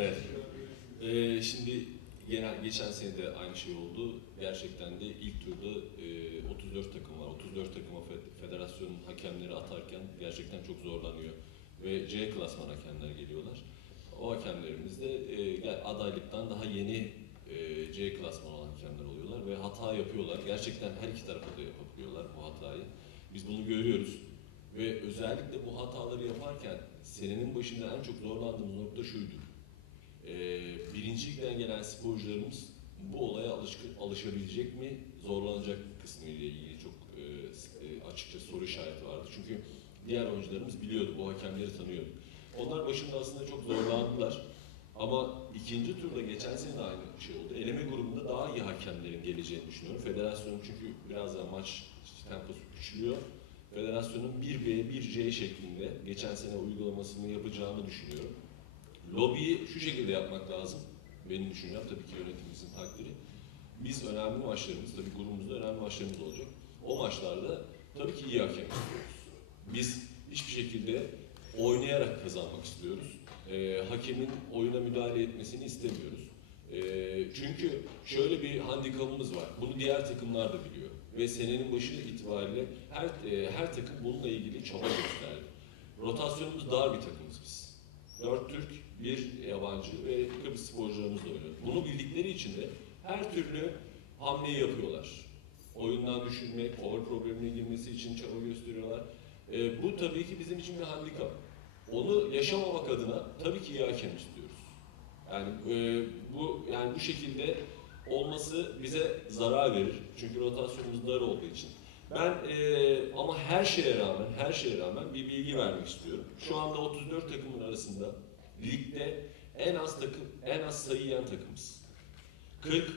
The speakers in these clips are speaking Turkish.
Evet. Ee, şimdi genel geçen sene de aynı şey oldu. Gerçekten de ilk turda e, 34 takım var. 34 takıma fe- federasyonun hakemleri atarken gerçekten çok zorlanıyor. Ve C klasman hakemler geliyorlar. O hakemlerimiz de e, adaylıktan daha yeni e, C klasman olan hakemler oluyorlar ve hata yapıyorlar. Gerçekten her iki tarafa da yapabiliyorlar bu hatayı. Biz bunu görüyoruz. Ve özellikle bu hataları yaparken senenin başında en çok zorlandığımız nokta şuydu. Ee, birinci ligden gelen sporcularımız bu olaya alışkı, alışabilecek mi, zorlanacak kısmı ile ilgili çok e, e, açıkça soru işareti vardı. Çünkü diğer oyuncularımız biliyordu, bu hakemleri tanıyordu. Onlar başında aslında çok zorlandılar. Ama ikinci turda geçen sene aynı şey oldu. Eleme grubunda daha iyi hakemlerin geleceğini düşünüyorum. Federasyonun çünkü biraz daha maç temposu küçülüyor. Federasyonun 1B, 1C şeklinde geçen sene uygulamasını yapacağını düşünüyorum. Lobiyi şu şekilde yapmak lazım. Benim düşüncem tabii ki yönetimimizin takdiri. Biz önemli maçlarımız, tabii grubumuzda önemli maçlarımız olacak. O maçlarda tabii ki iyi hakem istiyoruz. Biz hiçbir şekilde oynayarak kazanmak istiyoruz. Ee, hakemin oyuna müdahale etmesini istemiyoruz. Ee, çünkü şöyle bir handikapımız var. Bunu diğer takımlar da biliyor. Ve senenin başı itibariyle her e, her takım bununla ilgili çaba gösterdi. Rotasyonumuz dar bir takımız biz. Dört Türk, bir yabancı ve Kıbrıs sporcularımız da oynuyor. Bunu bildikleri için de her türlü hamleyi yapıyorlar. Oyundan düşürmek, over problemine girmesi için çaba gösteriyorlar. Ee, bu tabii ki bizim için bir handikap. Onu yaşamamak adına tabii ki iyi hakem istiyoruz. Yani e, bu yani bu şekilde olması bize zarar verir. Çünkü rotasyonumuz dar olduğu için. Ben e, ama her şeye rağmen, her şeye rağmen bir bilgi vermek istiyorum. Şu anda 34 takımın arasında ligde en az takım, en az sayı yiyen takımız. 40,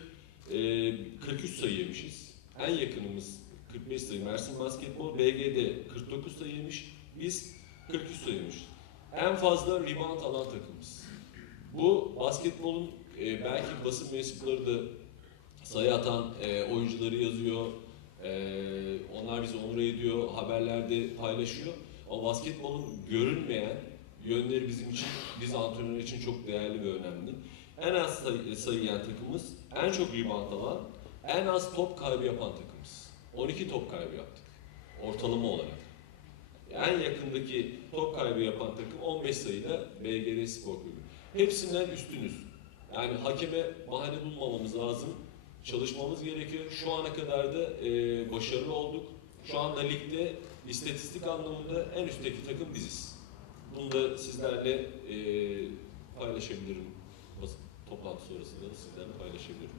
e, 43 sayı yemişiz. En yakınımız 45 sayı. Mersin Basketbol BG'de 49 sayı yemiş. Biz 43 sayı yemişiz. En fazla rebound alan takımız. Bu basketbolun e, belki basın mensupları da sayı atan e, oyuncuları yazıyor. E, onlar bizi onur ediyor, haberlerde paylaşıyor. Ama basketbolun görünmeyen yönleri bizim için, biz antrenör için çok değerli ve önemli. En az sayı, sayı takımız, en çok rebound alan, en az top kaybı yapan takımız. 12 top kaybı yaptık ortalama olarak. En yakındaki top kaybı yapan takım 15 sayıyla BGR Spor Kulübü. Hepsinden üstünüz. Yani hakeme bahane bulmamamız lazım. Çalışmamız gerekiyor. Şu ana kadar da e, başarılı olduk. Şu anda ligde istatistik anlamında en üstteki takım biziz. Bunu da sizlerle e, paylaşabilirim. Toplantı sonrasında da sizlerle paylaşabilirim.